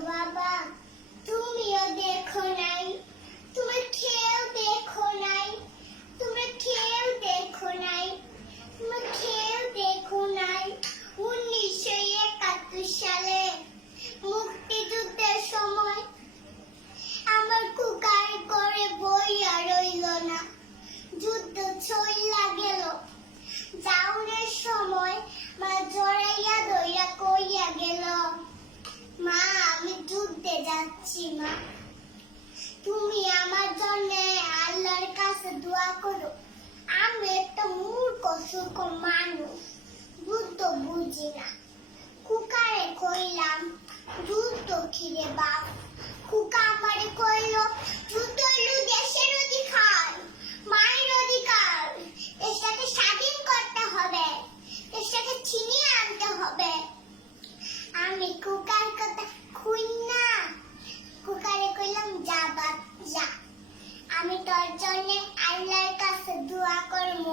爸爸 করছি মা তুমি আমার জন্য আল্লাহর কাছে দোয়া করো। আমি একটা মূর্খ সুখ মানুষ যুদ্ধ বুঝি না। কুকারে কইলাম, যুদ্ধ খিরে বাপ। কুকা আমারে কইল, যুদ্ধ হইল দেশের অধিকার, মায়ের অধিকার। দেশটাকে স্বাধীন করতে হবে দেশটাকে ছিনিয়ে আনতে হবে। আমি কুকার আল্লাহর কাছে দোয়া করব।